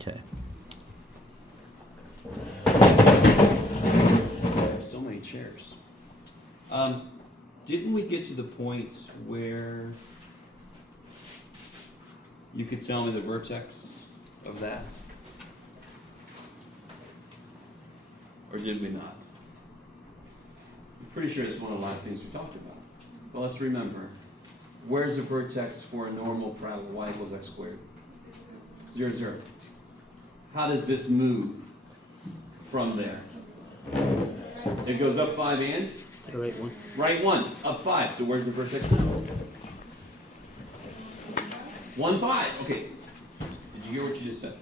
Okay. So many chairs. Didn't we get to the point where you could tell me the vertex of that? Or did we not? I'm pretty sure it's one of the last things we talked about. Well, let's remember. Where's the vertex for a normal parabola? Y equals x squared. 0, 0. How does this move from there? It goes up 5 and? Right one. Right 1, up 5. So where's the vertex now? 1, 5. Okay. Did you hear what you just said?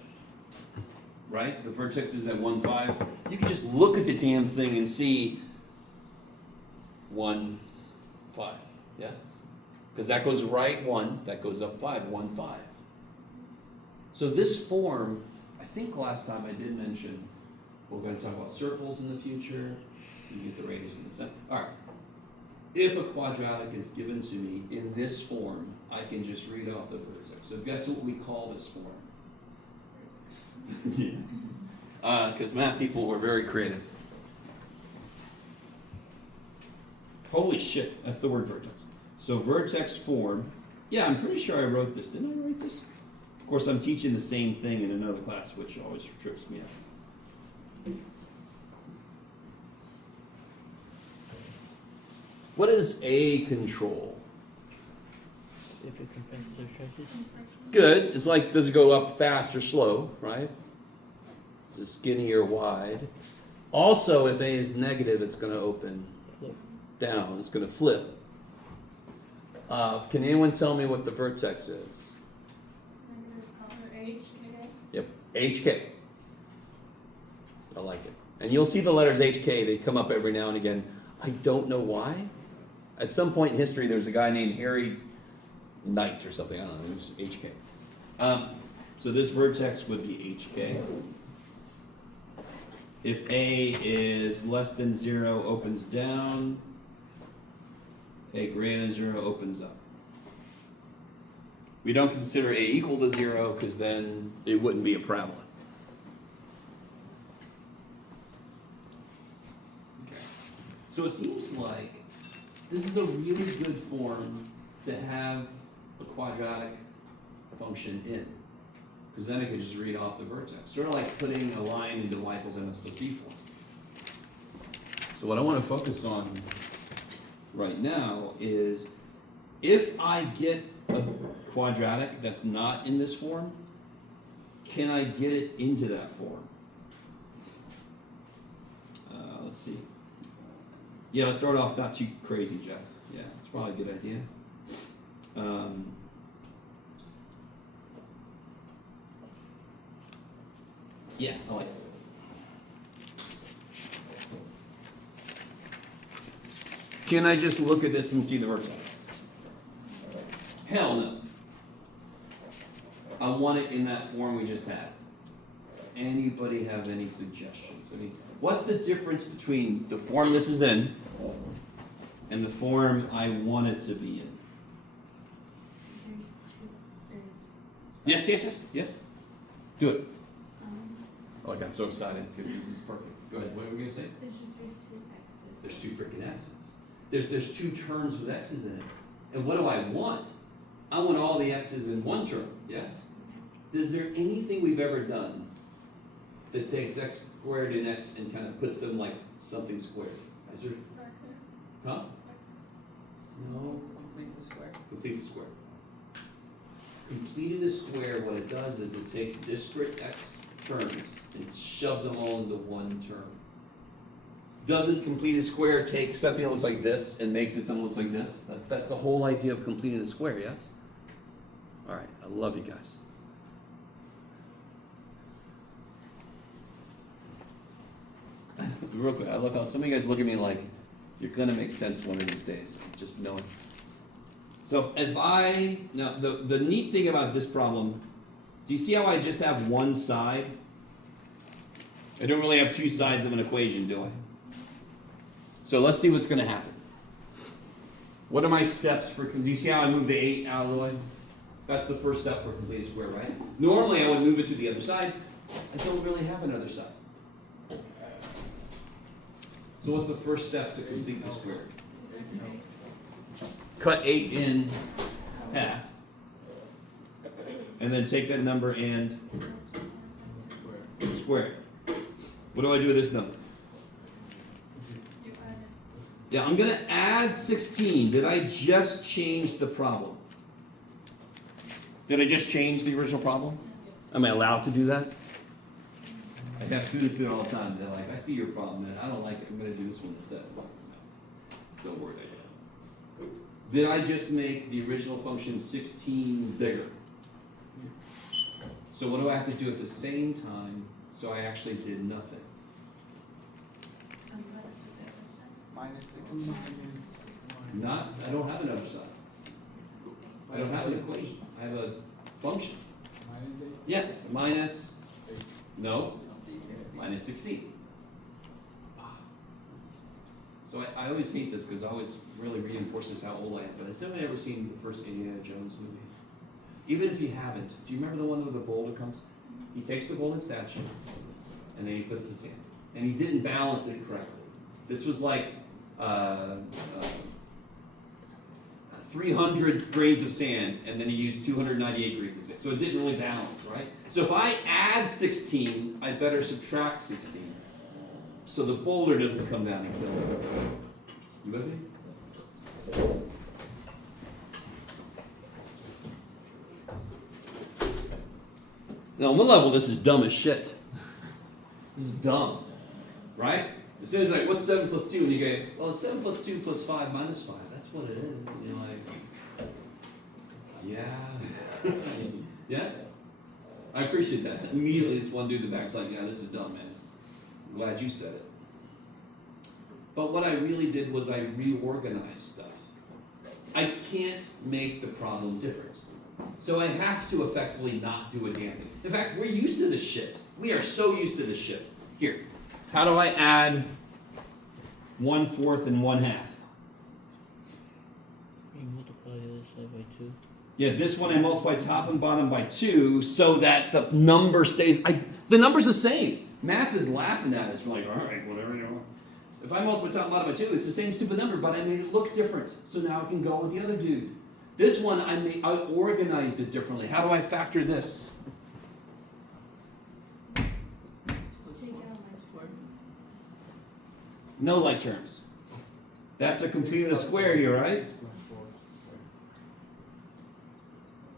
Right? The vertex is at 1, 5. You can just look at the damn thing and see 1, 5. Yes? Because that goes right 1, that goes up 5, 1, 5. So this form, I think last time I did mention, we're going to talk about circles in the future. You get the radius in the center. All right. If a quadratic is given to me in this form, I can just read off the vertex. So guess what we call this form? Because math people were very creative. Holy shit, that's the word vertex. So vertex form, yeah, I'm pretty sure I wrote this. Didn't I write this? Of course, I'm teaching the same thing in another class, which always trips me up. What is a control? If it compresses or stretches. Good. It's like, does it go up fast or slow, right? Is it skinny or wide? Also, if A is negative, it's going to open Flip. down. It's going to flip. Can anyone tell me what the vertex is? HK. Yep, HK. I like it. And you'll see the letters HK, they come up every now and again. I don't know why. At some point in history, there was a guy named Harry Knight or something. I don't know, it was HK. So this vertex would be HK. If A is less than 0, opens down. A greater than 0 opens up. We don't consider A equal to 0 because then it wouldn't be a parabola. Okay. So it seems like this is a really good form to have a quadratic function in. Because then I could just read off the vertex. Sort of like putting a line into y equals mx plus b form. So what I want to focus on right now is if I get a quadratic that's not in this form, can I get it into that form? Let's see. Yeah, let's start off not too crazy, Jeff. Yeah, it's probably a good idea. Yeah, I like it. Can I just look at this and see the vertex? Hell no. I want it in that form we just had. Anybody have any suggestions? I mean, what's the difference between the form this is in and the form I want it to be in? Yes. Do it. Oh, I got so excited because this is perfect. Go ahead. What were we going to say? There's two X's. There's 2 freaking X's. There's 2 terms with X's in it. And what do I want? I want all the X's in one term. Yes? Is there anything we've ever done that takes X squared and X and kind of puts them like something squared? Is there? Huh? No. Complete the square. Complete the square. Completing the square, what it does is it takes disparate X terms and shoves them all into one term. Doesn't complete a square take something that looks like this and makes it something that looks like this? That's the whole idea of completing the square, yes? All right, I love you guys. Real quick, I love how some of you guys look at me like, you're gonna make sense one of these days, just knowing. So if now the neat thing about this problem, do you see how I just have one side? I don't really have 2 sides of an equation, do I? So let's see what's going to happen. What are my steps for, do you see how I move the 8 out of the way? That's the first step for completing a square, right? Normally I would move it to the other side. I don't really have another side. So what's the first step to complete the square? Cut 8 in half. And then take that number and square. What do I do with this number? Yeah, I'm going to add 16. Did I just change the problem? Did I just change the original problem? Am I allowed to do that? I have students do it all the time. They're like, I see your problem, man. I don't like it. I'm going to do this one instead. Don't worry. Did I just make the original function 16 bigger? So what do I have to do at the same time so I actually did nothing? Minus 6 Not, I don't have another side. I don't have an equation. I have a function. minus 8. Yes, minus, 8. no, minus 16. So I always hate this because it always really reinforces how old I am. But has anybody ever seen the first Indiana Jones movie? Even if you haven't, do you remember the one where the boulder comes? He takes the golden statue and then he puts the sand. And he didn't balance it correctly. This was like 300 grains of sand, and then he used 298 grains of sand. So it didn't really balance, right? So if I add 16, I better subtract 16. So the boulder doesn't come down and kill him. You with me? Now, on one level, this is dumb as shit. This is dumb, right? As soon as like, what's 7 plus 2? And you go, well, it's 7 plus 2 plus 5 minus 5. That's what it is. And you're like, yeah. Yes? I appreciate that. Immediately, this one dude in the back's like, yeah, this is dumb, man. I'm glad you said it. But what I really did was I reorganized stuff. I can't make the problem different. So I have to effectively not do a damn thing. In fact, we're used to this shit. We are so used to this shit. Here, how do I add 1/4 and 1/2? You multiply the other side by 2. Yeah, this one I multiply top and bottom by 2 so that the number stays. The number's the same. Math is laughing at us. We're like, all right, whatever you want. If I multiply top and bottom by 2, it's the same stupid number, but I made it look different. So now I can go with the other dude. This one, I organized it differently. How do I factor this? No like terms. That's a completing a square here, right?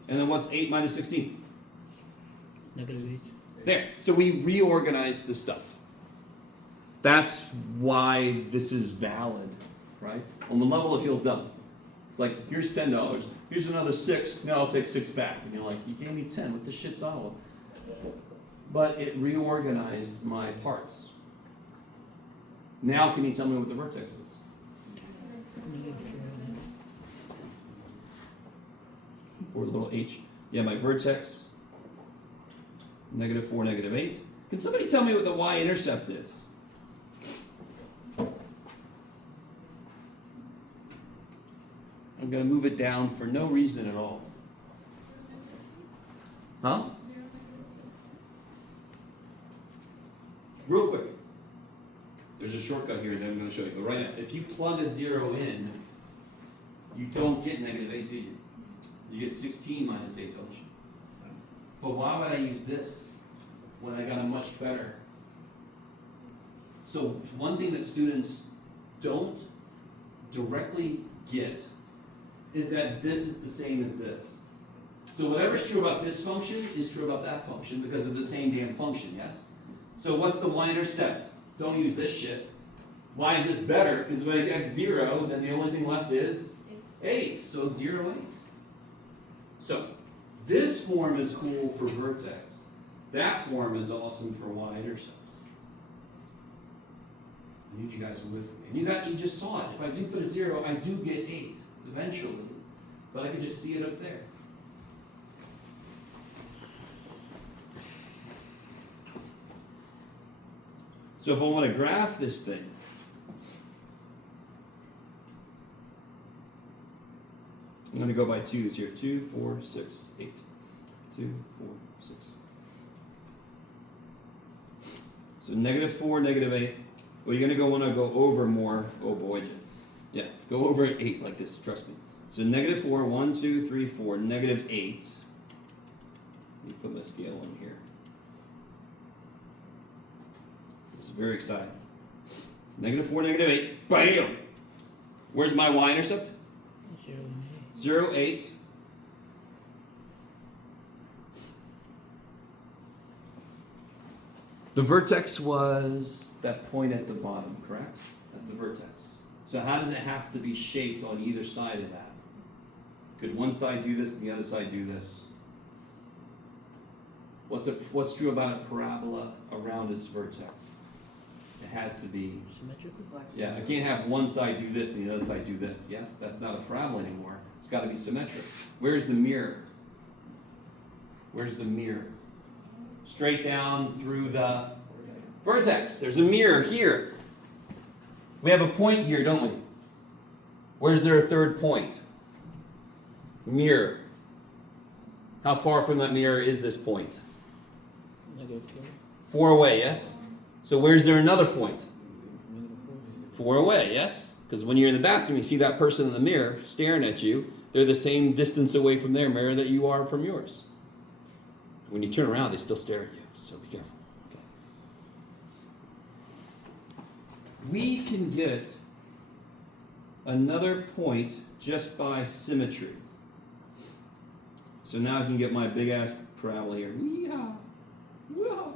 And then what's 8 minus 16? -8. There. So we reorganized the stuff. That's why this is valid, right? On the level it feels dumb. It's like, here's $10. Here's another 6. Now I'll take 6 back. And you're like, you gave me 10. What the shit's all? But it reorganized my parts. Now can you tell me what the vertex is? Or little h. Yeah, my vertex. -4, -8. Can somebody tell me what the y-intercept is? I'm going to move it down for no reason at all. Huh? Real quick. There's a shortcut here that I'm going to show you. But right now, if you plug a 0 in, you don't get -8, do you? You get 16 minus 8, don't you? But why would I use this when I got a much better? So one thing that students don't directly get is that this is the same as this. So whatever's true about this function is true about that function because of the same damn function, yes? So what's the y-intercept? Don't use this shit. Why is this better? Because when I get 0, then the only thing left is 8. So it's 0, 8. So this form is cool for vertex. That form is awesome for y-intercepts. I need you guys with me. And you just saw it. If I do put a 0, I do get 8 eventually. But I can just see it up there. So if I want to graph this thing, I'm going to go by 2's here. 2, 4, 6, 8. 2, 4, 6. So -4, -8. Well, you're going to want to go over more. Oh boy, Jen. Yeah, go over at 8 like this, trust me. So -4, 1, 2, 3, 4, -8. Let me put my scale in here. This is very exciting. -4, -8. Bam! Where's my y-intercept? 0 and 8. 0, 8. The vertex was that point at the bottom, correct? That's the vertex. So how does it have to be shaped on either side of that? Could one side do this and the other side do this? What's true about a parabola around its vertex? It has to be, Symmetrical? yeah, I can't have one side do this and the other side do this. Yes, that's not a parabola anymore. It's got to be symmetric. Where's the mirror? Where's the mirror? Straight down through the vertex. There's a mirror here. We have a point here, don't we? Where's there a third point? Mirror. How far from that mirror is this point? -4. 4 away, yes? So where's there another point? -4. 4 away, yes? Because when you're in the bathroom, you see that person in the mirror staring at you. They're the same distance away from their mirror that you are from yours. When you turn around, they still stare at you, so be careful. Okay. We can get another point just by symmetry. So now I can get my big ass parabola here. Yeehaw! Whoa!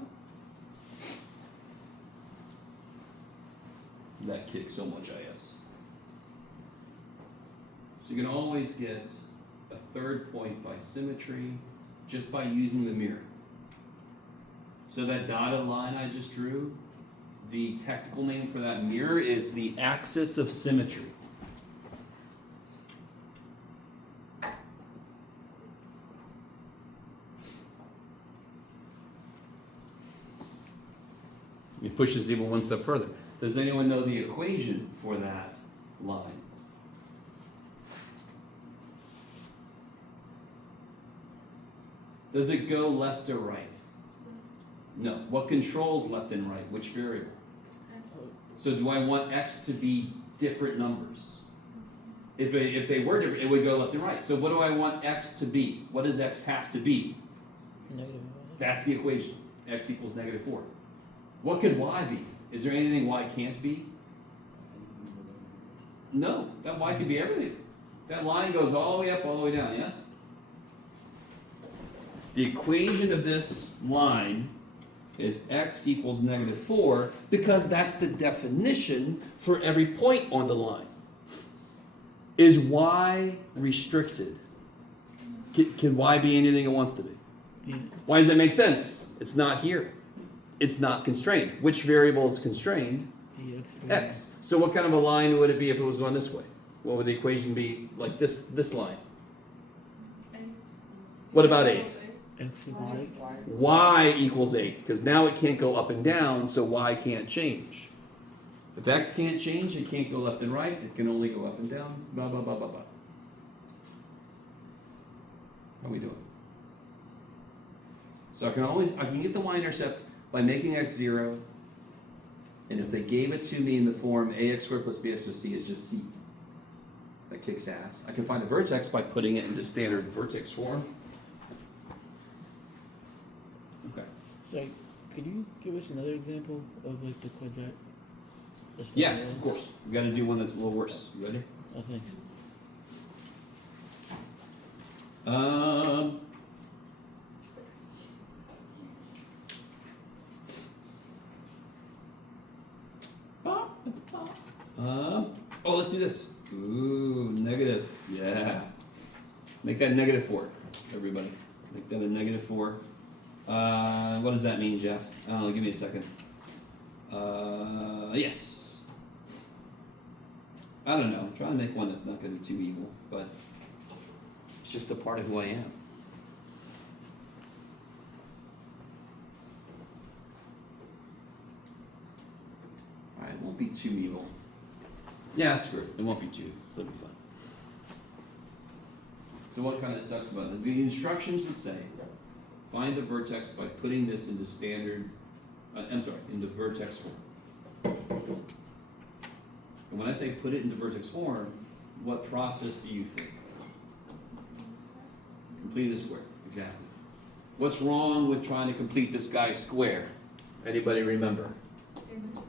That kicks so much ass. So you can always get a third point by symmetry just by using the mirror. So that dotted line I just drew, the technical name for that mirror is the axis of symmetry. Let me push this even one step further. Does anyone know the equation for that line? Does it go left or right? No. What controls left and right? Which variable? So do I want x to be different numbers? If they were different, it would go left and right. So what do I want x to be? What does x have to be? -1. That's the equation. X equals -4. What could y be? Is there anything y can't be? No. That y could be everything. That line goes all the way up, all the way down, yes? The equation of this line is x equals -4 because that's the definition for every point on the line. Is y restricted? Can y be anything it wants to be? Yeah. Why does that make sense? It's not here. It's not constrained. Which variable is constrained? The X. So what kind of a line would it be if it was going this way? What would the equation be like this line? What about 8? X equals 8. Y equals 8, because now it can't go up and down, so y can't change. If x can't change, it can't go left and right, it can only go up and down, blah, blah, blah, blah, blah. How are we doing? So I can get the y-intercept by making x 0, and if they gave it to me in the form ax squared plus bx plus c is just c. That kicks ass. I can find the vertex by putting it into standard vertex form. Okay. So, could you give us another example of like the quadratic? Yeah, of course. We got to do one that's a little worse. You ready? I think. Oh, let's do this. Ooh, negative. Yeah. Make that -4, everybody. Make that a -4. What does that mean, Jeff? I don't know. Give me a second. Yes. I don't know. I'm trying to make one that's not going to be too evil, but it's just a part of who I am. All right, it won't be too evil. Yeah, screw it. It won't be too. It'll be fun. So what kind of sucks about it? The instructions would say, find the vertex by putting this into standard, into vertex form. And when I say put it into vertex form, what process do you think? Complete a square, exactly. What's wrong with trying to complete this guy's square? Anybody remember? They're not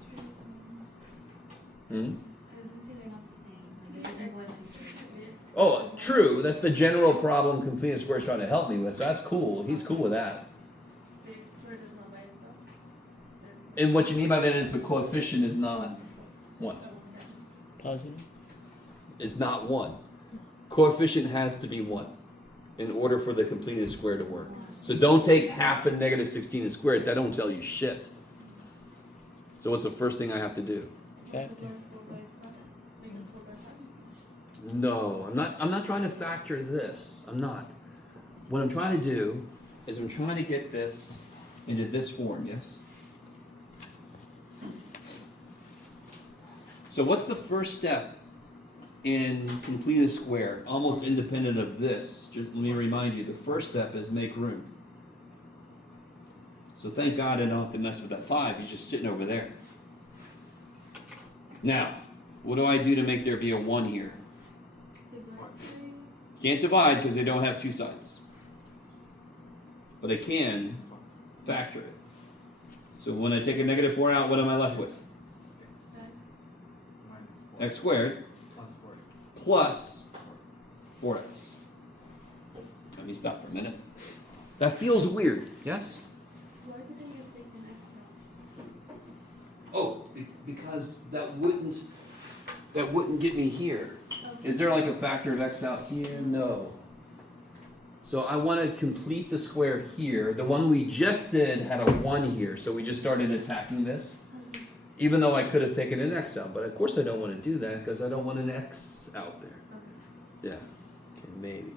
Hmm? I was gonna say they're not the same. Like, it isn't 1, 2, 3. Oh, true. That's the general problem completing a square is trying to help me with. So that's cool. He's cool with that. The square does not by itself. And what you mean by that is the coefficient is not 1. Positive. It's not 1. Coefficient has to be 1 in order for the completed square to work. So don't take half of negative 16 and square it. That don't tell you shit. So what's the first thing I have to do? Factor. No, I'm not trying to factor this. I'm not. What I'm trying to do is I'm trying to get this into this form, yes? So what's the first step in completing a square, almost independent of this? Just let me remind you, the first step is make room. So thank God I don't have to mess with that 5, he's just sitting over there. Now, what do I do to make there be a 1 here? Can't divide because they don't have 2 sides. But I can factor it. So when I take a negative 4 out, what am I left with? X squared plus 4x. Let me stop for a minute. That feels weird, yes? Why didn't you take an X out? Oh, because that wouldn't get me here. Is there like a factor of x out here? No. So I want to complete the square here. The one we just did had a 1 here, so we just started attacking this. Even though I could have taken an x out, but of course I don't want to do that because I don't want an x out there. Yeah. Okay, maybe.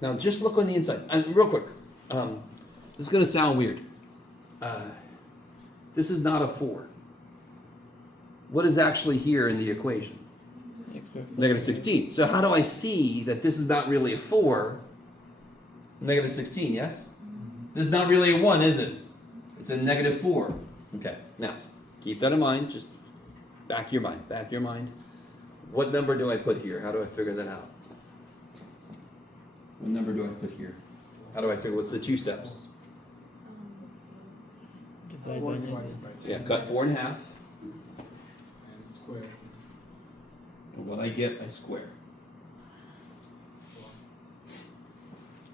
Now just look on the inside. Real quick. This is going to sound weird. This is not a 4. What is actually here in the equation? Negative 16. So how do I see that this is not really a 4? Negative 16, yes? This is not really a 1, is it? It's a negative 4. Okay, now, keep that in mind. Just back your mind. What number do I put here? How do I figure that out? What number do I put here? How do I figure, what's the 2 steps? Divide by negative. Yeah, cut 4 in half. And square. And what I get, I square.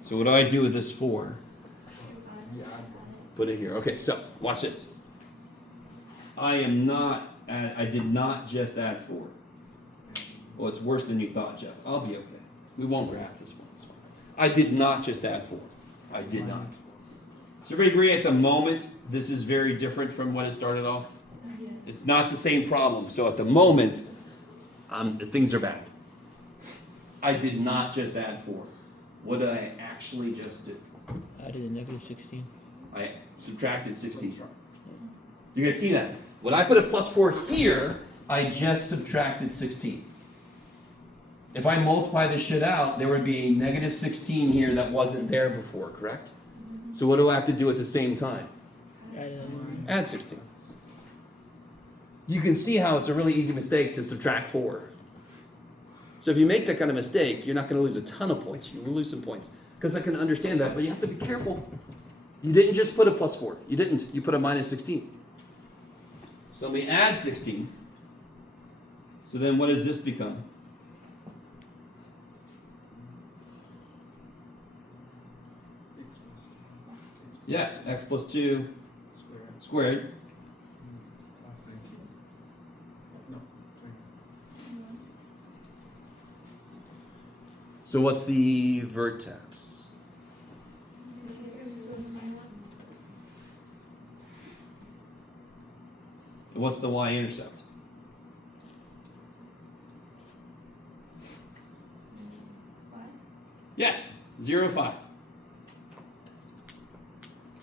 So what do I do with this 4? You add one. Put it here. Okay, so watch this. I did not just add 4. Well, it's worse than you thought, Jeff. I'll be okay. We won't graph this one. It's fine. I did not just add 4. I did not. So everybody agree at the moment, this is very different from when it started off? Yes. It's not the same problem. So at the moment, things are bad. I did not just add 4. What did I actually just do? Added a negative 16. I subtracted 16 from. You guys see that? When I put a plus 4 here, I just subtracted 16. If I multiply this shit out, there would be a negative 16 here that wasn't there before, correct? So what do I have to do at the same time? Add 16. You can see how it's a really easy mistake to subtract 4. So if you make that kind of mistake, you're not going to lose a ton of points. You will lose some points. Because I can understand that, but you have to be careful. You didn't just put a plus 4. You didn't. You put a minus 16. So let me add 16. So then what does this become? Yes, x plus 2 squared. Plus 19. No, 20. So what's the vertex? And what's the y-intercept? Yes, 0, 5.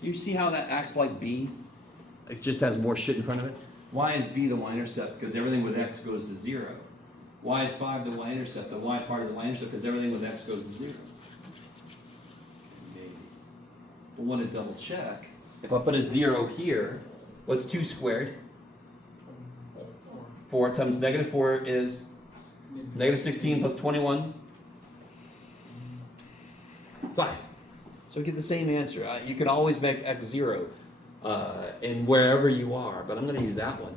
Do you see how that acts like b? It just has more shit in front of it. Why is b the y-intercept? Because everything with x goes to 0. Why is 5 the y-intercept? The y part of the y-intercept because everything with x goes to 0. Maybe. I want to double check. If I put a 0 here, what's 2 squared? 4 times negative 4 is negative 16 plus 21. 5. So we get the same answer. You can always make x 0 in wherever you are, but I'm going to use that one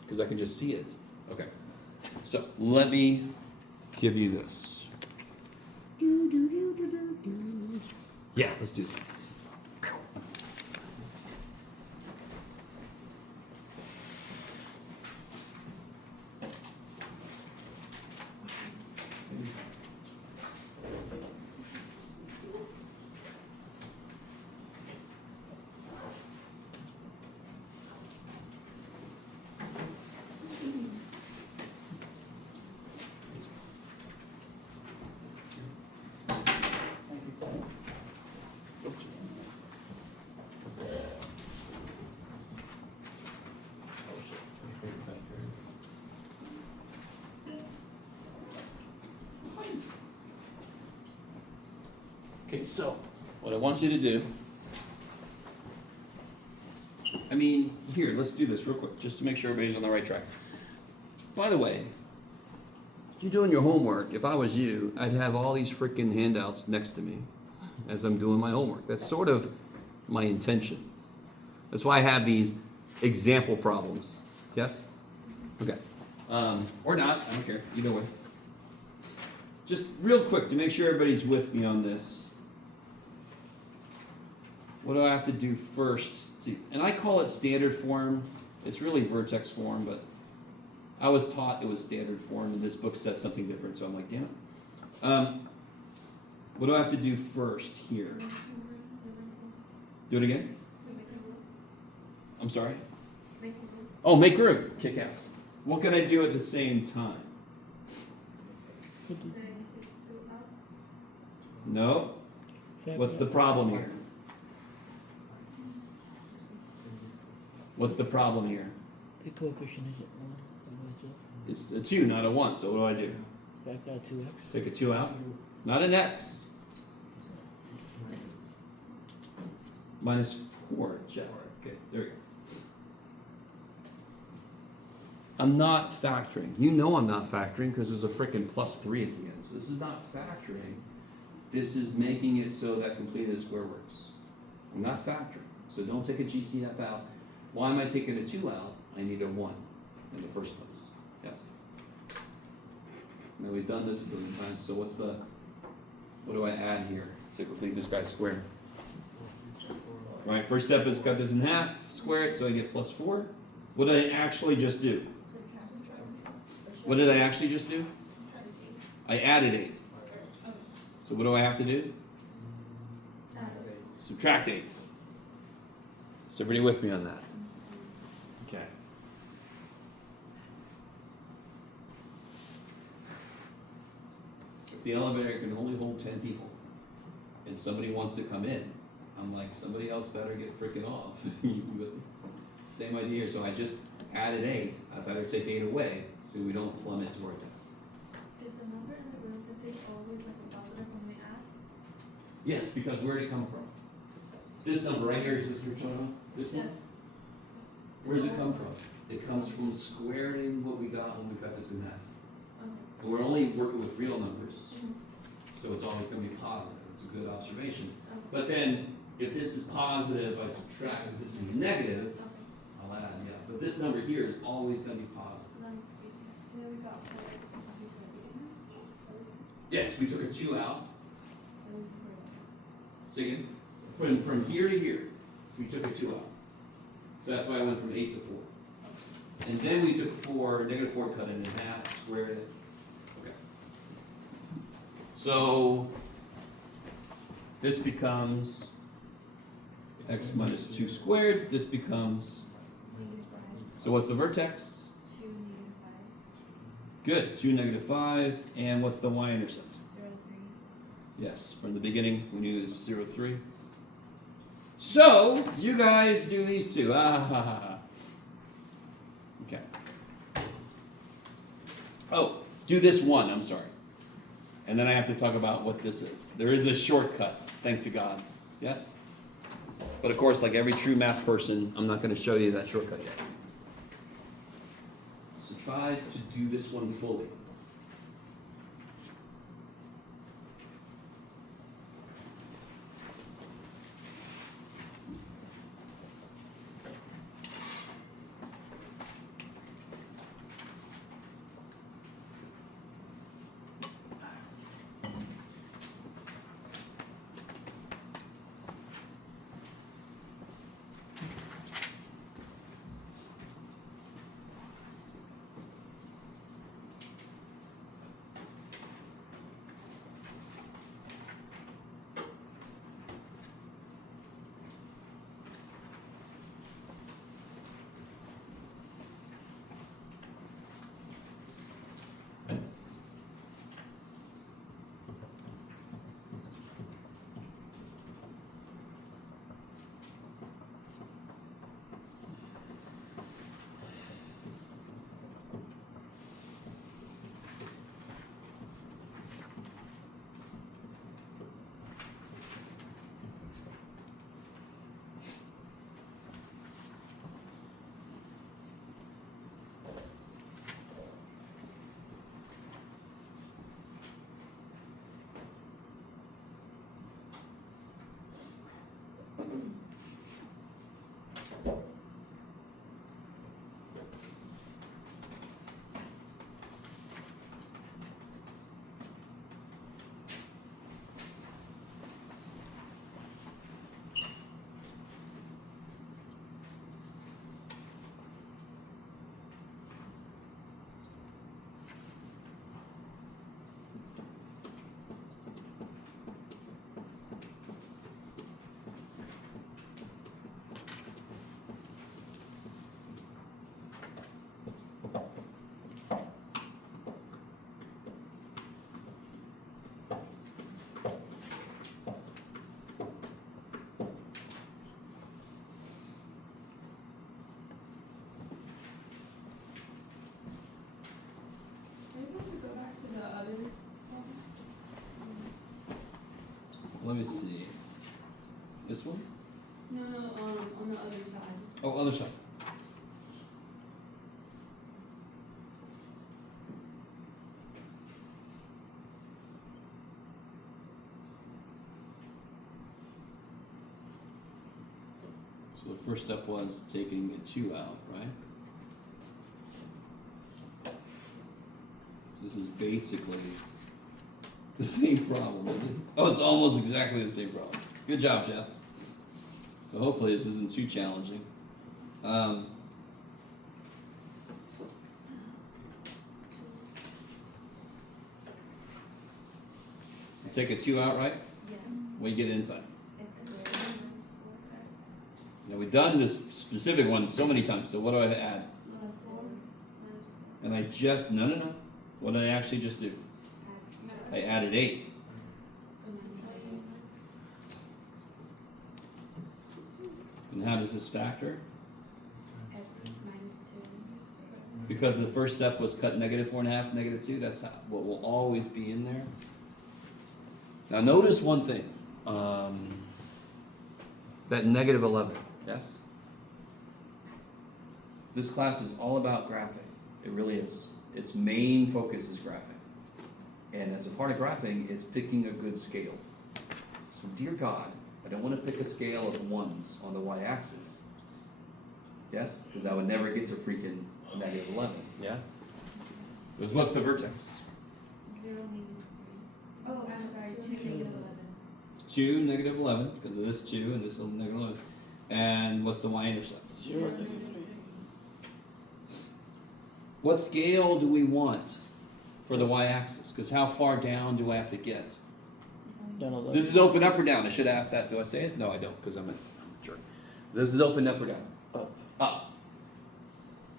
because I can just see it. Okay. So let me give you this. Yeah, let's do that. Okay, so what I want you to do, here, let's do this real quick, just to make sure everybody's on the right track. By the way, you're doing your homework. If I was you, I'd have all these freaking handouts next to me as I'm doing my homework. That's sort of my intention. That's why I have these example problems. Yes? Okay. Or not, I don't care, either way. Just real quick to make sure everybody's with me on this. What do I have to do first? See, and I call it standard form. It's really vertex form, but I was taught it was standard form, and this book said something different, so I'm like, damn it. What do I have to do first here? Do it again? I'm sorry? Oh, make room. Kick ass. What can I do at the same time? No. What's the problem here? What's the problem here? The coefficient is at 1. It's a 2, not a 1. So what do? Back out 2x. Take a 2 out. Not an x. Minus 4, Jeff. Okay, there we go. I'm not factoring. You know I'm not factoring because there's a freaking plus 3 at the end. So this is not factoring. This is making it so that completed square works. I'm not factoring. So don't take a GCF out. Why am I taking a 2 out? I need a 1 in the first place. Yes? Now we've done this a billion times, so what do I add here to complete this guy's square? Right, first step is cut this in half, square it, so I get plus 4. What did I actually just do? What did I actually just do? I added 8. So what do I have to do? Subtract 8. Is everybody with me on that? Okay. If the elevator can only hold 10 people and somebody wants to come in, I'm like, somebody else better get freaking off. Same idea here. So I just added 8. I better take 8 away so we don't plummet toward death. Is the number in the parentheses always like a positive when we add? Yes, because where did it come from? This number right here, is this what you're talking about? This one? Yes. Where does it come from? It comes from squaring what we got when we cut this in half. Okay. But we're only working with real numbers, Mhm. so it's always going to be positive. It's a good observation. Okay. But then, if this is positive, I subtract. If this is negative, Okay. I'll add, yeah. But this number here is always going to be positive. Nice. Easy. And then we got 4x because we put it in. Yes, we took a 2 out. And we squared it. So again, from here to here, we took a 2 out. So that's why I went from 8 to 4. And then we took 4, negative 4, cut it in half, squared it. Okay. So this becomes x minus 2 squared. This becomes, so what's the vertex? 2, negative 5, Good, 2, negative 5. And what's the y-intercept? 0, 3. Yes, from the beginning we knew it was 0, 3. So, you guys do these two. Ah, ha, ha, ha. Okay. Oh, do this one, I'm sorry. And then I have to talk about what this is. There is a shortcut, thank the gods. Yes? But of course, like every true math person, I'm not going to show you that shortcut yet. So try to do this one fully. Are you able to go back to the other one? Let me see. This one? No, on the other side. Oh, other side. So the first step was taking a 2 out, right? So this is basically the same problem, is it? Oh, it's almost exactly the same problem. Good job, Jeff. So hopefully this isn't too challenging. Take a 2 out, right? Yes. When you get inside. It's square. Now we've done this specific one so many times, so what do I add? Plus 4. And I just, no. What did I actually just do? I added 8. So multiply. And how does this factor? X minus 2. Because the first step was cut -4.5, -2, that's what will always be in there. Now notice one thing, that -11, yes? This class is all about graphing, it really is. Its main focus is graphing. And as a part of graphing, it's picking a good scale. So dear God, I don't want to pick a scale of 1s on the y-axis. Yes? Because I would never get to freaking -11, yeah? Because what's the vertex? 0, -3. Oh, I'm sorry, 2, Two. -11. 2, -11, because of this 2 and this -11. And what's the y-intercept? 0, -3. What scale do we want for the y-axis? Because how far down do I have to get? Down 11. This is open up or down? I should ask that. Do I say it? No, I don't, because I'm a jerk. This is open up or down? Up. Up.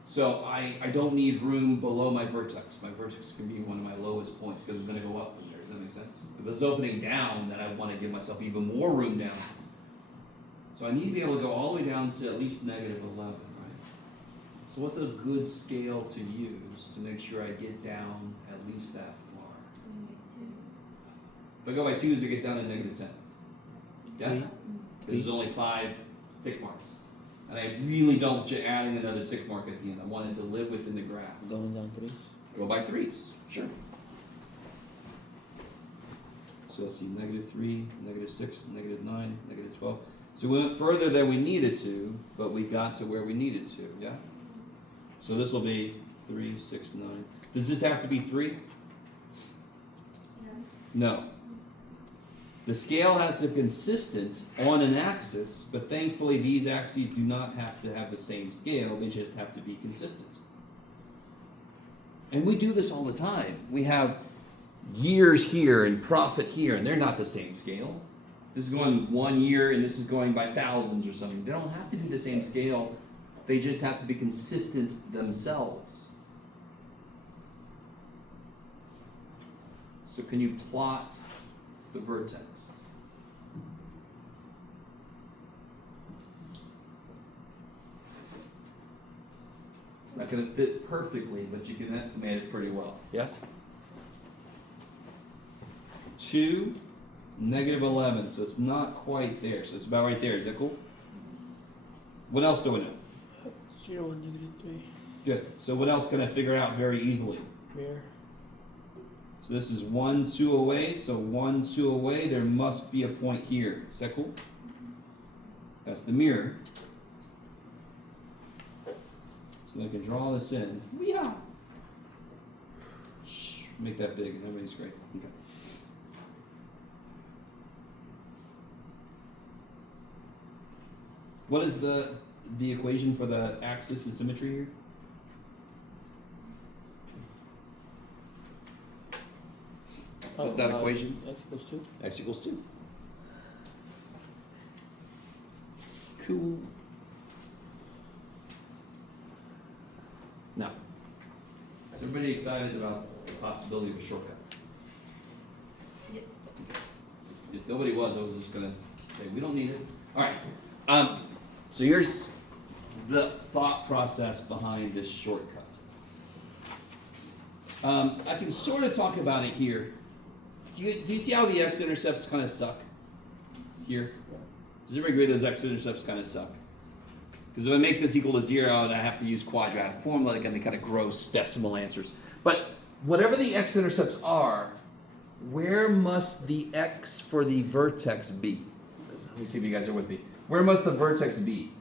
So I don't need room below my vertex. My vertex can be one of my lowest points because it's going to go up from there. Does that make sense? If it's opening down, then I want to give myself even more room down. So I need to be able to go all the way down to at least -11, right? So what's a good scale to use to make sure I get down at least that far. Two. If I go by 2s, I get down to -10. Yes? Three. This is only 5 tick marks. And I really don't want you adding another tick mark at the end. I want it to live within the graph. Going down 3s. Go by 3s. Sure. So let's see, -3, -6, -9, -12. So we went further than we needed to, but we got to where we needed to, yeah? So this will be 3, 6, 9. Does this have to be 3? Yes. No. The scale has to be consistent on an axis, but thankfully these axes do not have to have the same scale, they just have to be consistent. And we do this all the time. We have years here and profit here, and they're not the same scale. This is going 1 year and this is going by thousands or something. They don't have to be the same scale, they just have to be consistent themselves. So can you plot the vertex? It's not going to fit perfectly, but you can estimate it pretty well. Yes? 2, -11, so it's not quite there. So it's about right there. Is that cool? What else do we know? 0 and -3. Good. So what else can I figure out very easily? Where? So this is 1, 2 away. So 1, 2 away. There must be a point here. Is that cool? That's the mirror. So I can draw this in. Weehaw! Shh, make that big and everything's great. Okay. What is the equation for the axis of symmetry here? What's that equation? X equals 2. X equals 2. Cool. Now, is everybody excited about the possibility of a shortcut? Yes. If nobody was, I was just gonna say we don't need it. All right. So here's the thought process behind this shortcut. I can sort of talk about it here. Do you see how the x-intercepts kind of suck here? Does everybody agree those x-intercepts kind of suck? Because if I make this equal to 0, then I have to use quadratic formula, like any kind of gross decimal answers. But whatever the x-intercepts are, where must the x for the vertex be? Let me see if you guys are with me. Where must the vertex be?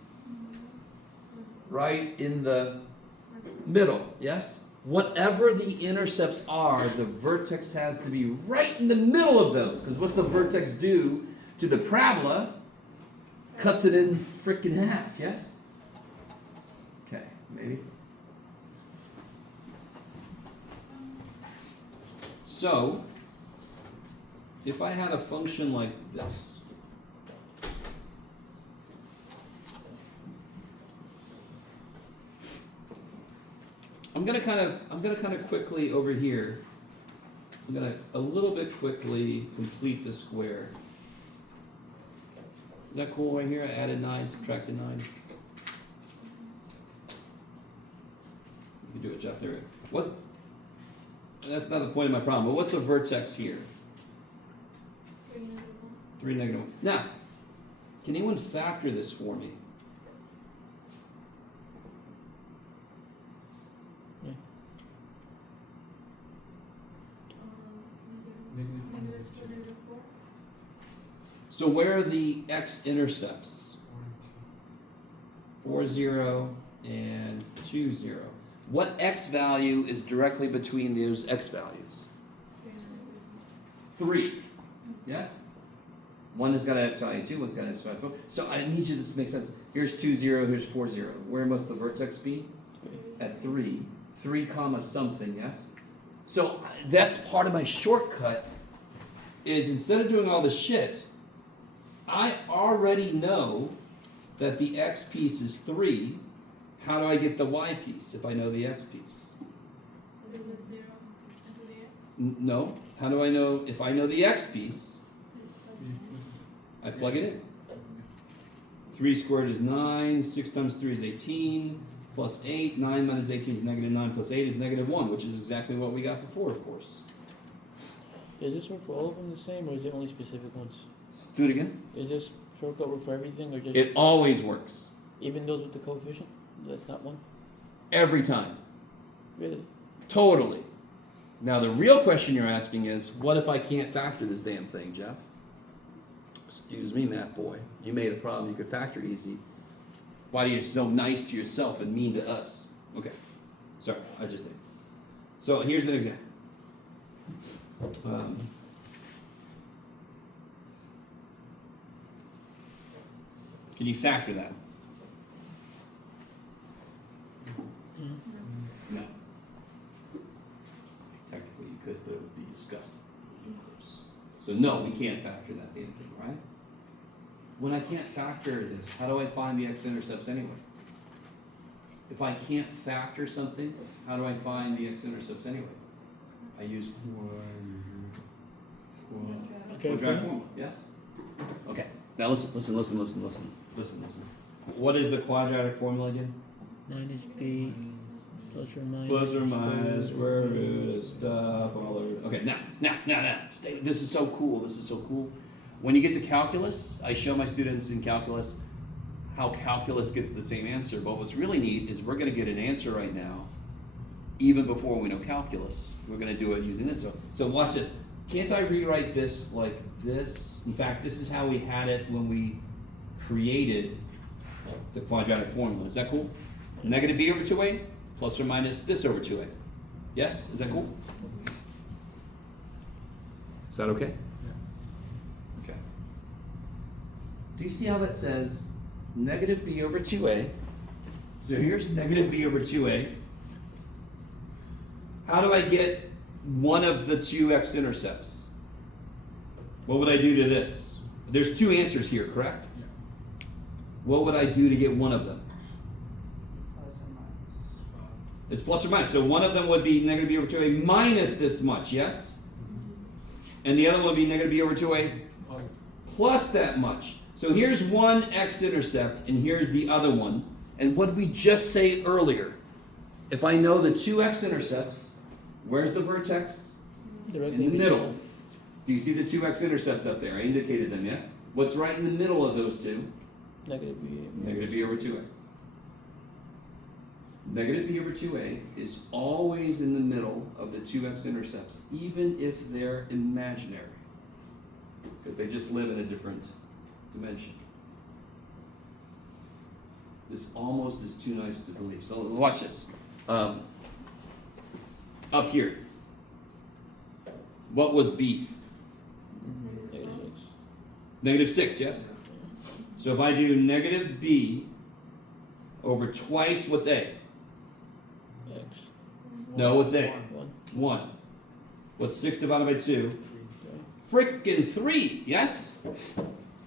Right in the middle, yes? Whatever the intercepts are, the vertex has to be right in the middle of those. Because what's the vertex do to the parabola? Cuts it in frickin' half, yes? Okay, maybe. So, if I had a function like this, I'm gonna kind of quickly over here. I'm gonna a little bit quickly complete the square. Is that cool right here? I added 9, subtracted 9. You can do it, Jeff. There. What? That's not the point of my problem. But what's the vertex here? 3, -1. Now, can anyone factor this for me? -4. So where are the x-intercepts? 4, 0, and 2, 0. What x value is directly between those x values? 3. Yes? One has got an x value 2, one's got an x value 4. So I need you to make sense. Here's 2, 0, here's 4, 0. Where must the vertex be? At 3. 3 comma something, yes? So that's part of my shortcut, is instead of doing all this shit, I already know that the x piece is 3. How do I get the y piece if I know the x piece? No. How do I know if I know the x piece? I plug it in. 3 squared is 9. 6 times 3 is 18. plus 8. 9 minus 18 is negative 9 plus 8 is negative 1, which is exactly what we got before, of course. Does this work for all of them the same, or is it only specific ones? Do it again. Does this shortcut work for everything, or just It always works. even those with the coefficient? That's not one? Every time. Really? Totally. Now, the real question you're asking is, what if I can't factor this damn thing, Jeff? Excuse me, math boy. You made a problem you could factor easy. Why are you so nice to yourself and mean to us? Okay. Sorry, I just think. So here's an example. Can you factor that? No. Technically you could, but it would be disgusting. So no, we can't factor that damn thing, right? When I can't factor this, how do I find the x-intercepts anyway? If I can't factor something, how do I find the x-intercepts anyway? I use Okay, quadratic formula. Yes? Okay. Now listen. What is the quadratic formula again? minus b plus or minus. Plus or minus square root of stuff all over. Okay, now. Stay. This is so cool. When you get to calculus, I show my students in calculus how calculus gets the same answer. But what's really neat is we're going to get an answer right now, even before we know calculus. We're going to do it using this. So watch this. Can't I rewrite this like this? In fact, this is how we had it when we created the quadratic formula. Is that cool? Negative b over 2a plus or minus this over 2a. Yes? Is that cool? Is that okay? Yeah. Okay. Do you see how that says negative b over 2a? So here's negative b over 2a. How do I get one of the two x-intercepts? What would I do to this? There's two answers here, correct? Yeah. What would I do to get one of them? It's plus or minus. So one of them would be negative b over 2a minus this much, yes? And the other one would be negative b over 2a plus that much. So here's one x-intercept, and here's the other one. And what did we just say earlier? If I know the two x-intercepts, where's the vertex? Directly In the middle. Do you see the two x-intercepts up there? I indicated them, yes? What's right in the middle of those two? Negative b. Negative b over 2a. Negative b over 2a is always in the middle of the two x-intercepts, even if they're imaginary, because they just live in a different dimension. This almost is too nice to believe. So watch this. Up here, what was b? Negative 6, yes? So if I do negative b over twice, what's a? X. No, what's a? 1. 1. What's 6 divided by 2? Frickin' 3, yes?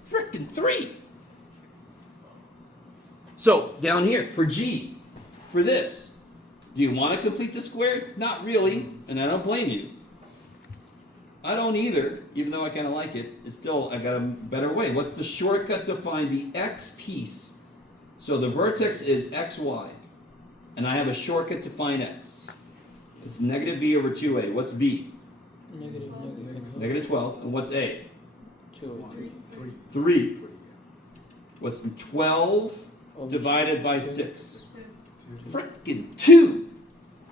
Frickin' 3. So, down here, for g, for this, do you want to complete the square? Not really, and I don't blame you. I don't either, even though I kind of like it. It's still, I got a better way. What's the shortcut to find the x piece? So the vertex is xy, and I have a shortcut to find x. It's negative b over 2a. What's b? Negative. Negative 12. And what's a? 2 3. What's 12 over divided by 2? 6? Frickin' 2.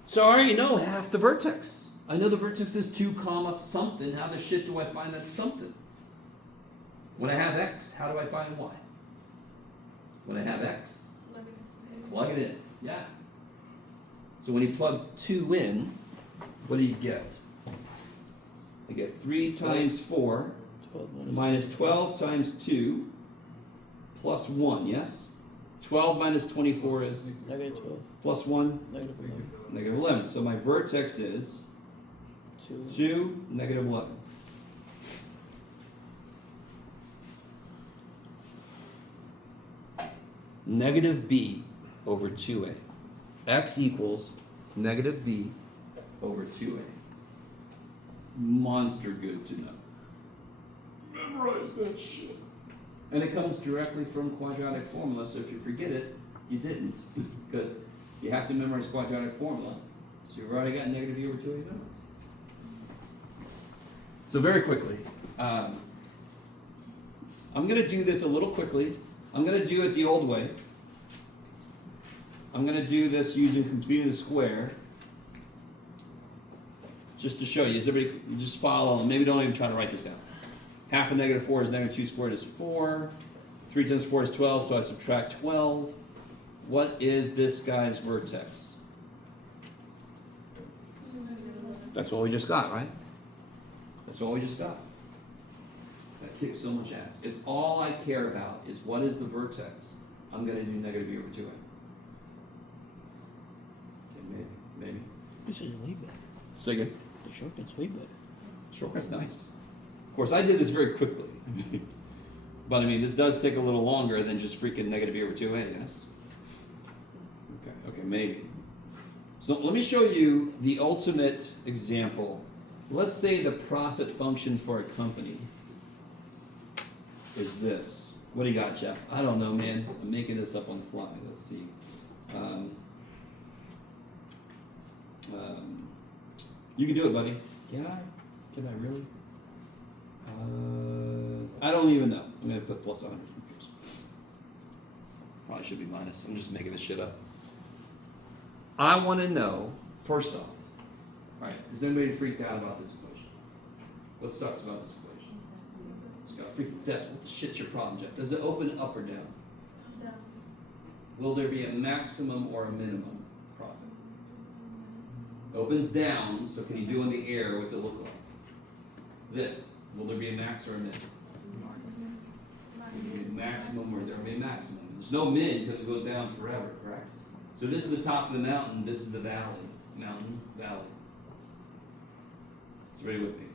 So I already know half the vertex. I know the vertex is 2 comma something. How the shit do I find that something? When I have x, how do I find y? When I have x, plug it in. Yeah. So when you plug 2 in, what do you get? I get 3 times 4 minus 12 times 2 plus 1, yes? 12 minus 24 is Negative 12. plus 1, Negative 11. negative 11. So my vertex is 2, negative 11. Negative b over 2a. X equals negative b over 2a. Monster good to know. Memorize that shit. And it comes directly from quadratic formula, so if you forget it, you didn't. Because You have to memorize quadratic formula. So you've already got negative e over 2a memorized. So very quickly, I'm going to do this a little quickly. I'm going to do it the old way. I'm going to do this using completing the square. Just to show you, is everybody just follow, and maybe don't even try to write this down. Half of negative 4 is negative 2 squared is 4. 3 times 4 is 12, so I subtract 12. What is this guy's vertex? That's what we just got, right? That's what we just got. That kicks so much ass. If all I care about is what is the vertex, I'm going to do negative e over 2a. Okay, maybe. This is way better. Say again. The shortcut's way better. Shortcut's nice. Of course, I did this very quickly. But I mean, this does take a little longer than just freaking negative e over 2a, yes? Okay, maybe. So let me show you the ultimate example. Let's say the profit function for a company is this. What do you got, Jeff? I don't know, man. I'm making this up on the fly. Let's see. You can do it, buddy. Can I? Can I really? I don't even know. I'm going to put plus 100. Probably should be minus. I'm just making this shit up. I want to know, first off, all right, is anybody freaked out about this equation? What sucks about this equation? It's got a freaking decimal. What the shit's your problem, Jeff? Does it open up or down? Down. Will there be a maximum or a minimum profit? Opens down, so can you do in the air, what's it look like? This, will there be a max or a min? There will be a maximum or there will be a maximum. There's no min because it goes down forever, correct? So this is the top of the mountain, this is the valley. Mountain, valley. It's ready with me.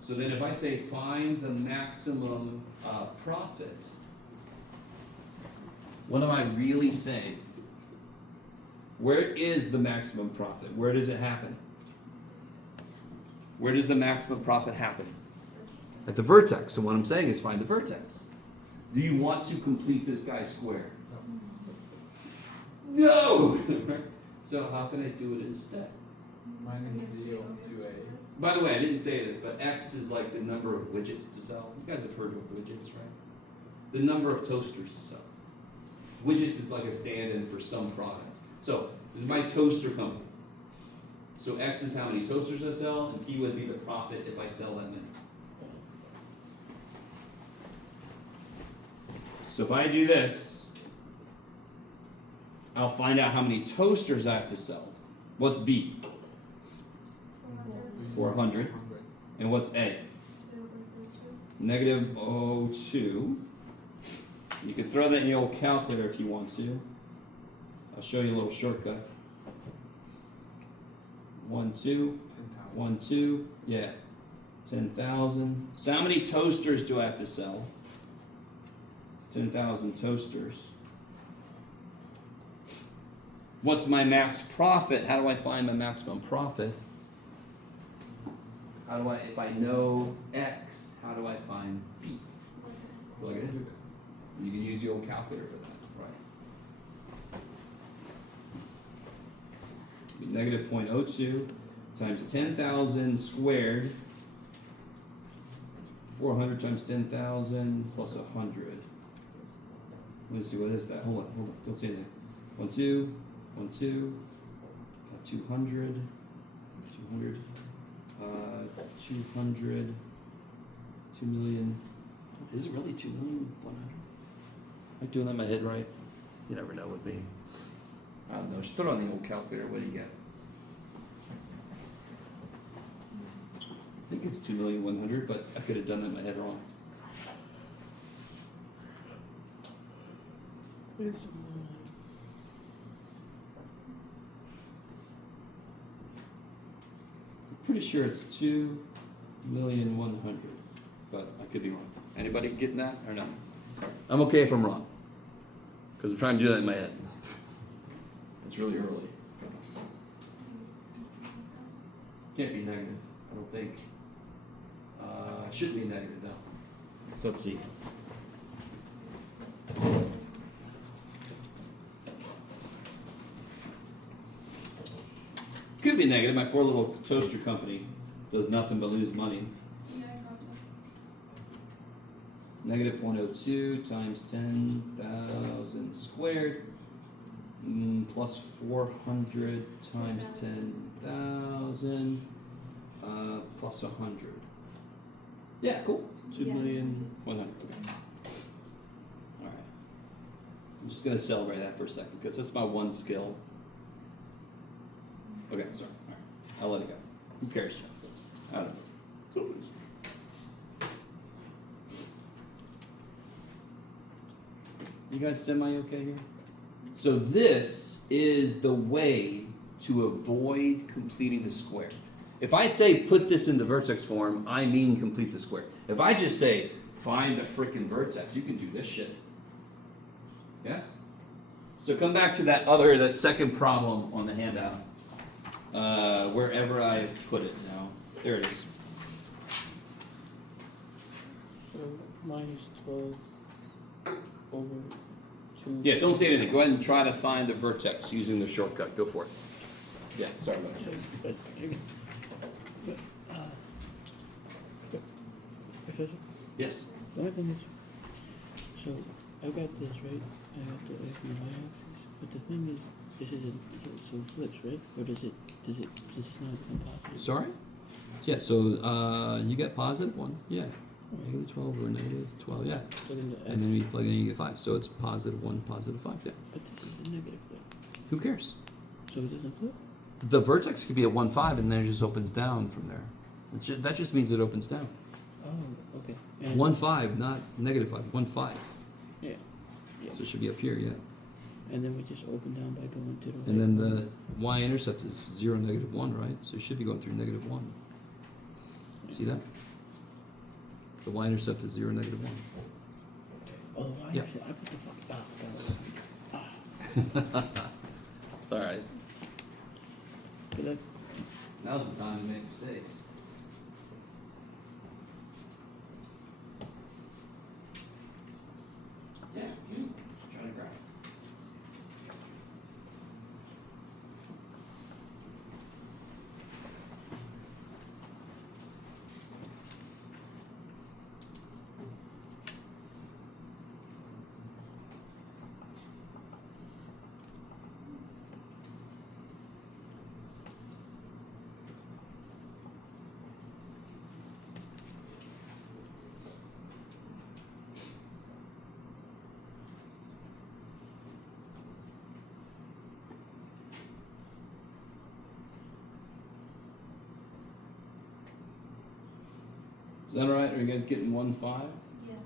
So then if I say find the maximum profit, what am I really saying? Where is the maximum profit? Where does it happen? Where does the maximum profit happen? At the vertex. So what I'm saying is find the vertex. Do you want to complete this guy's square? No! So how can I do it instead? Minus d over 2a. By the way, I didn't say this, but X is like the number of widgets to sell. You guys have heard of widgets, right? The number of toasters to sell. Widgets is like a stand-in for some product. So this is my toaster company. So X is how many toasters I sell, and P would be the profit if I sell that many. So if I do this, I'll find out how many toasters I have to sell. What's B? 400. And what's A? Negative 0.02. You can throw that in your old calculator if you want to. I'll show you a little shortcut. 1, 2, 1, 2, yeah, 10,000. So how many toasters do I have to sell? 10,000 toasters. What's my max profit? How do I find my maximum profit? How do I, if I know X, how do I find P? Plug it in. You can use your old calculator for that, right? Negative 0.02 times 10,000 squared. 400 times 10,000 plus 100. Let me see, what is that? Hold on, don't say anything. 1, 2, 1, 2, 200, 200, 200, 2 million. Is it really 2 million? 100? Am I doing that in my head right? You never know with me. I don't know. Just throw it on the old calculator. What do you get? I think it's 2,100,000, but I could have done that in my head wrong. What is I'm pretty sure it's 2,100,000, but I could be wrong. Anybody getting that or no? I'm okay if I'm wrong, because I'm trying to do that in my head. It's really early. Can't be negative, I don't think. Shouldn't be negative though. So let's see. negative. My poor little toaster company does nothing but lose money. Yeah, I got that. Negative 0.02 times 10,000 squared plus 400 times 10,000 plus 100. Yeah, cool. 2,100,000. Okay. All right. I'm just gonna celebrate that for a second because that's my one skill. Okay, sorry. All right. I'll let it go. Who cares, John? I don't know. You guys semi-okay here? So this is the way to avoid completing the square. If I say put this in the vertex form, I mean complete the square. If I just say find the frickin' vertex, you can do this shit. Yes? So come back to that second problem on the handout. Wherever I put it now. There it is. So minus 12 over 2. Yeah, don't say anything. Go ahead and try to find the vertex using the shortcut. Go for it. Yeah, sorry about that. But, Professor, Yes. the only thing is, so I've got this, right? I got the X and Y axis, but the thing is, this isn't so it flips, right? Or does it since it's not become positive? Sorry? Yeah, so you get positive 1. Yeah. Negative 12 or negative 12, yeah. Plug in the X, And then we plug in, you get 5. So it's positive 1, positive 5, yeah. but this is a negative though. Who cares? So it doesn't flip? The vertex could be at 1, 5, and then it just opens down from there. That just means it opens down. Oh, okay. And 1, 5, not negative 5. 1, 5. Yeah. Yeah. So it should be up here, yeah. And then we just open down by going to the And then the y-intercept is 0, negative 1, right? So it should be going through negative 1. See that? The y-intercept is 0, negative 1. Oh, I Yeah. understand. I put the fuck It's alright. But that, Now's the time to make mistakes. Yeah, you try to grab it. Is that alright? Are you guys getting 1, 5? Yes.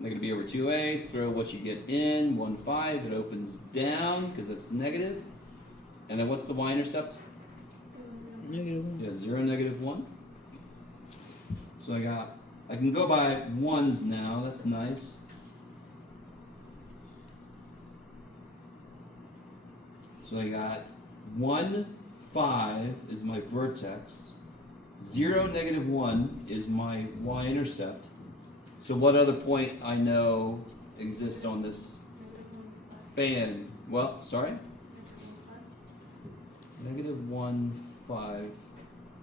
They're going to be over 2a. Throw what you get in. 1, 5. It opens down because that's negative. And then what's the y-intercept? negative 1. Yeah, 0, negative 1. So I can go by 1s now. That's nice. So I got 1, 5 is my vertex. 0, negative 1 is my y-intercept. So what other point I know exists on this band? Well, sorry? Negative 1, 5.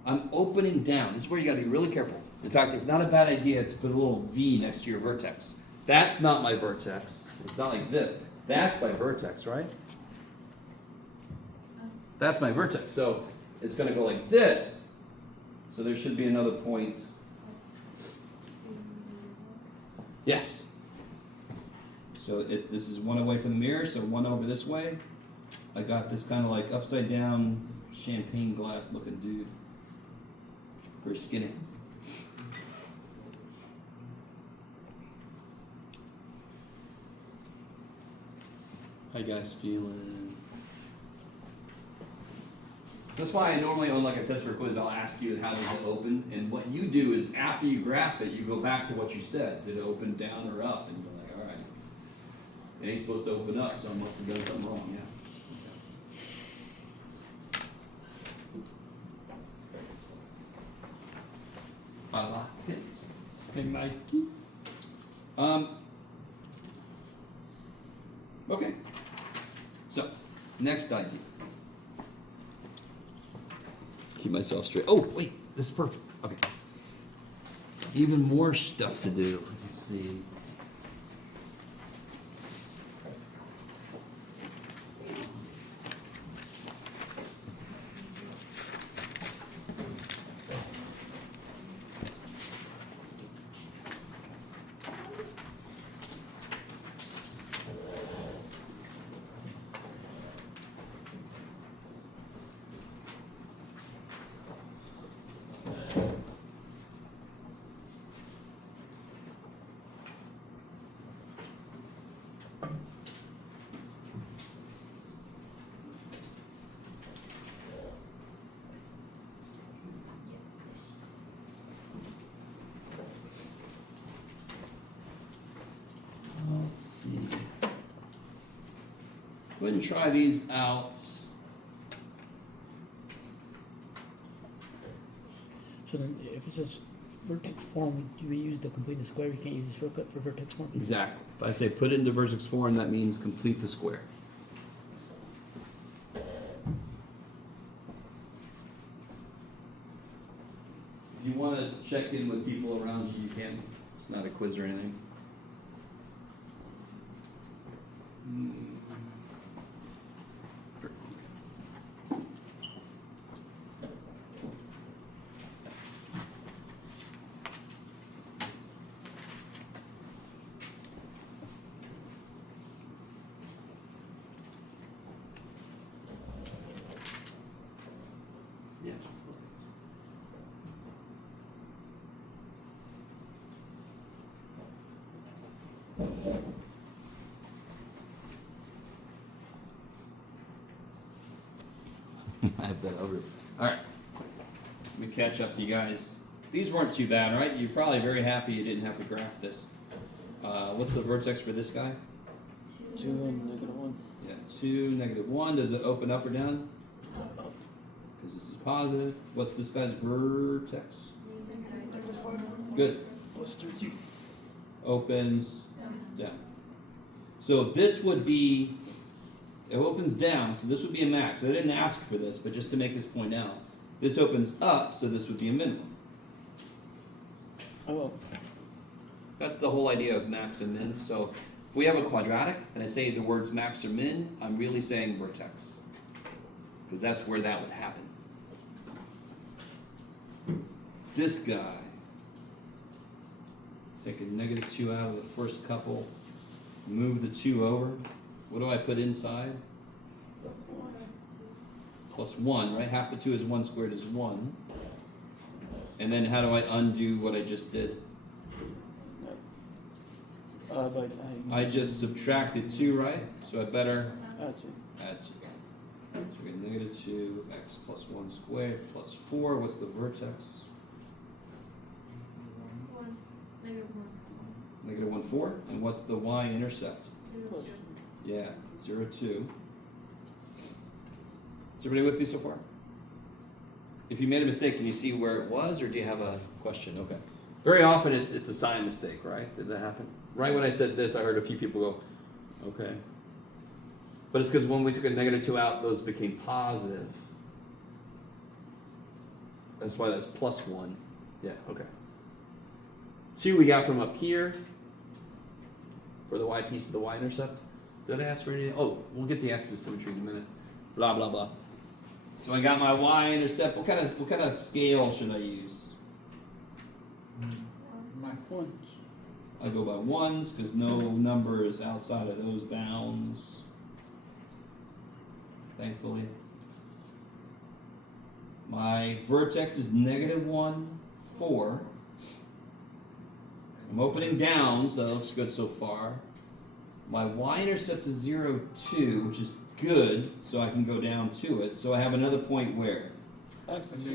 I'm opening down. This is where you gotta be really careful. In fact, it's not a bad idea to put a little V next to your vertex. That's not my vertex. It's not like this. That's my vertex, right? That's my vertex. So it's gonna go like this. So there should be another point. Yes. So this is 1 away from the mirror, so 1 over this way. I got this kind of like upside down champagne glass looking dude. Very skinny. How you guys feeling? That's why I normally on like a test or quiz, I'll ask you how does it open, and what you do is after you graph it, you go back to what you said. Did it open down or up? And you're like, all right, it ain't supposed to open up, so I must have done something wrong. Yeah. I like it. Hey, Mikey. Okay. So, next idea. keep myself straight. Oh, wait, this is perfect. Okay. Even more stuff to do. Let's see. Let's see. Go ahead and try these out. So then, if it says vertex form, do we use the complete the square? We can't use the shortcut for vertex form. Exactly. If I say put it into vertex form, that means complete the square. If you want to check in with people around you, you can. It's not a quiz or anything. Yes. I have that over. All right. Let me catch up to you guys. These weren't too bad, right? You're probably very happy you didn't have to graph this. What's the vertex for this guy? 2 and -1. Yeah, 2, -1. Does it open up or down? Up. Because this is positive. What's this guy's vertex? Good. +13. Opens down. So this would be, it opens down, so this would be a max. I didn't ask for this, but just to make this point out. This opens up, so this would be a minimum. Oh, That's the whole idea of max and min. So if we have a quadratic and I say the words max or min, I'm really saying vertex. Because that's where that would happen. This guy, take a -2 out of the first couple, move the 2 over. What do I put inside? +1, right? Half the 2 is 1 squared is 1. And then how do I undo what I just did? but I just subtracted 2, right? So I better add 2. add 2. So we get -2, x plus 1 squared plus 4. What's the vertex? 1, -1. -1, 4. And what's the y-intercept? 0, 2. Yeah, 0, 2. Is everybody with me so far? If you made a mistake, can you see where it was, or do you have a question? Okay. Very often it's a sign mistake, right? Did that happen? Right when I said this, I heard a few people go, okay. But it's because when we took a -2 out, those became positive. That's why that's +1. Yeah, okay. See what we got from up here for the y piece of the y-intercept? Did I ask for anything? Oh, we'll get the axis symmetry in a minute. Blah, blah, blah. So I got my y-intercept. What kind of scale should I use? Max. 1. I go by ones because no number is outside of those bounds. Thankfully. My vertex is -1, 4. I'm opening down, so that looks good so far. My y-intercept is 0, 2, which is good, so I can go down to it. So I have another point where? Axis.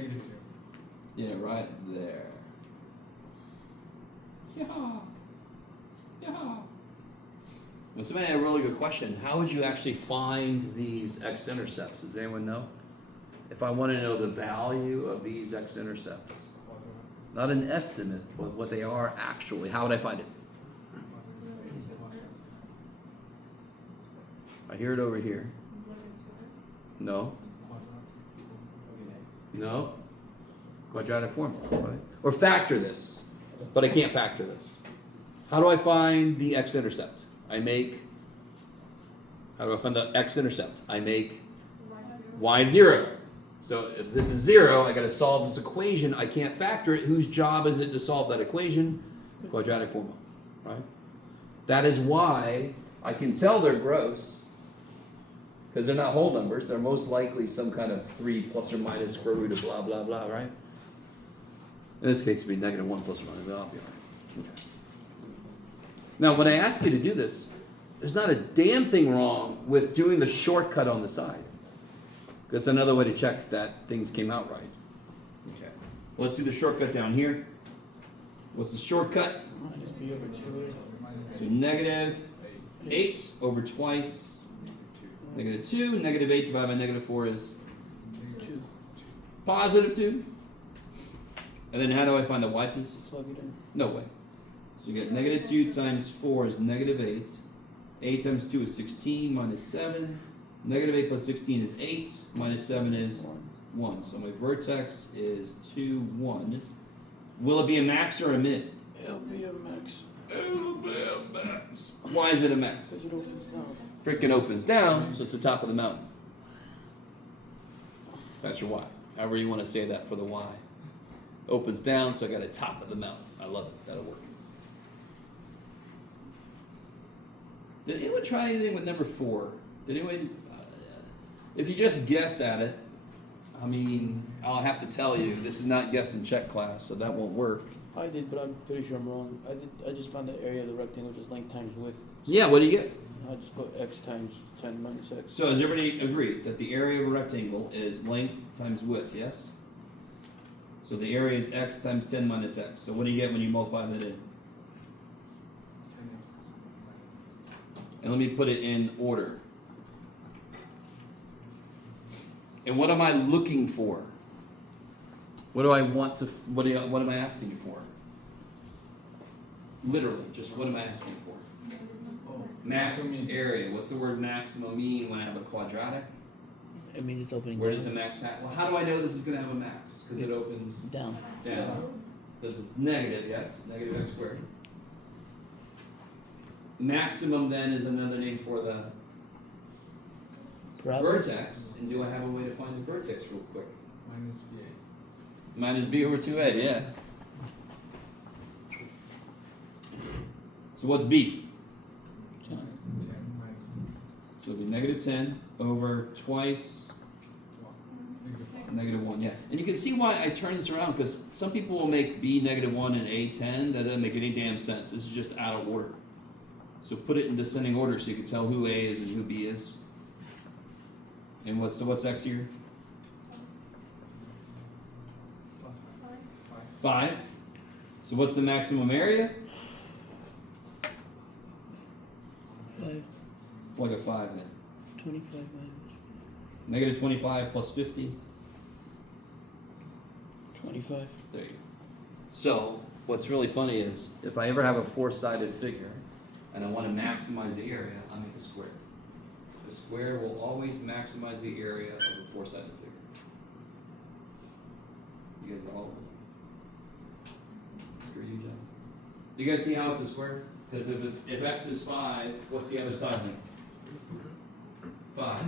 Yeah, right there. Yeah. Yeah. Well, somebody had a really good question. How would you actually find these x-intercepts? Does anyone know? If I want to know the value of these x-intercepts. Not an estimate, but what they are actually. How would I find it? I hear it over here. No? No? quadratic formula, right? Or factor this, but I can't factor this. How do I find the x-intercept? How do I find the x-intercept? I make y 0. So if this is 0, I got to solve this equation. I can't factor it. Whose job is it to solve that equation? Quadratic formula, right? That is why I can tell they're gross, because they're not whole numbers. They're most likely some kind of 3 plus or minus square root of blah, blah, blah, right? In this case, it would be negative 1 plus or minus, I'll be all right. Okay. Now, when I ask you to do this, there's not a damn thing wrong with doing the shortcut on the side. That's another way to check that things came out right. Okay. Well, let's do the shortcut down here. What's the shortcut? Minus b over 2a. So negative 8 over twice. Negative 2. Negative 8 divided by negative 4 is 2. positive 2. And then how do I find the y piece? Plug it in. No way. So you get negative 2 times 4 is negative 8. 8 times 2 is 16 minus 7. Negative 8 plus 16 is 8. Minus 7 is 1. So my vertex is 2, 1. Will it be a max or a min? It'll be a max. It'll be a max. Why is it a max? Because it opens down. Freaking opens down, so it's the top of the mountain. That's your y. However you want to say that for the y. Opens down, so I got a top of the mountain. I love it. That'll work. Did anyone try anything with number 4? Did anyone? If you just guess at it, I mean, I'll have to tell you, this is not guess and check class, so that won't work. I did, but I'm pretty sure I'm wrong. I just found the area of the rectangle, which is length times width. Yeah, what do you get? I just put x times 10 minus x. So does everybody agree that the area of a rectangle is length times width, yes? So the area is x times 10 minus x. So what do you get when you multiply that in? And let me put it in order. And what am I looking for? What do I want to, what am I asking you for? Literally, just what am I asking for? Max area. What's the word maximum mean when I have a quadratic? It means it's opening Where down. does the max have? Well, how do I know this is going to have a max? Because it opens Down. down. Because it's negative, yes, negative x squared. Maximum then is another name for the Parabola? vertex. And do I have a way to find the vertex real quick? Minus b8. Minus b over 2a, yeah. So what's b? 10 minus So it'll be negative 10 over twice 1. negative 1, yeah. And you can see why I turn this around, because some people will make b negative 1 and a 10. That doesn't make any damn sense. This is just out of order. So put it in descending order so you can tell who a is and who b is. And what's x here? Plus 5. So what's the maximum area? 5. Plug a 5 in. 25 minus. Negative 25 plus 50. 25. There you go. So what's really funny is if I ever have a four-sided figure and I want to maximize the area, I make a square. The square will always maximize the area of a four-sided figure. You guys all? Screw you, John. You guys see how it's a square? Because if x is 5, what's the other side then? 5.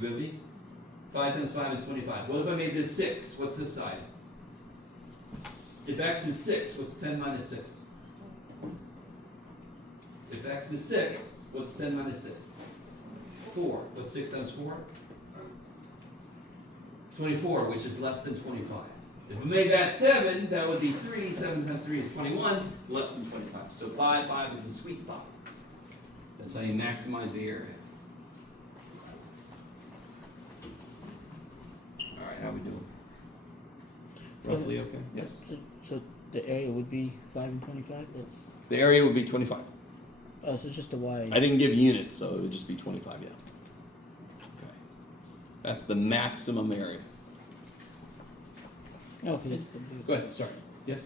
Good be? 5 times 5 is 25. What if I made this 6? What's this side? If x is 6, what's 10 minus 6? If x is 6, what's 10 minus 6? 4. What's 6 times 4? 24, which is less than 25. If we made that 7, that would be 3. 7 times 3 is 21, less than 25. So 5 is the sweet spot. That's how you maximize the area. All right, how we doing? Roughly okay? Yes. So the area would be 5 and 25? That's, The area would be 25. oh, so it's just a y. I didn't give units, so it would just be 25, yeah. Okay. That's the maximum area. No, because it's the big. Go ahead, sorry. Yes?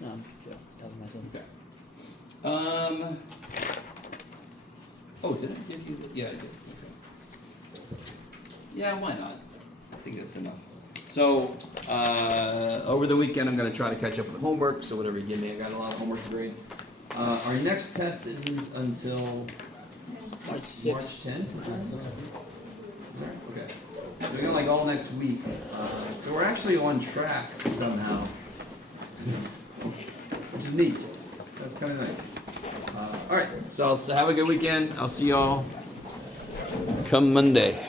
No, I'm just telling myself. Okay. Oh, did I give you the, yeah, I did. Okay. Yeah, why not? I think that's enough. So So, over the weekend, I'm gonna try to catch up with homework, so whatever you give me, I got a lot of homework to grade. Our next test isn't until March March 6th. 10th, is that right? Okay. So we're gonna like all next week, so we're actually on track somehow. Which is neat, that's kinda nice. Alright, so have a good weekend, I'll see y'all come Monday.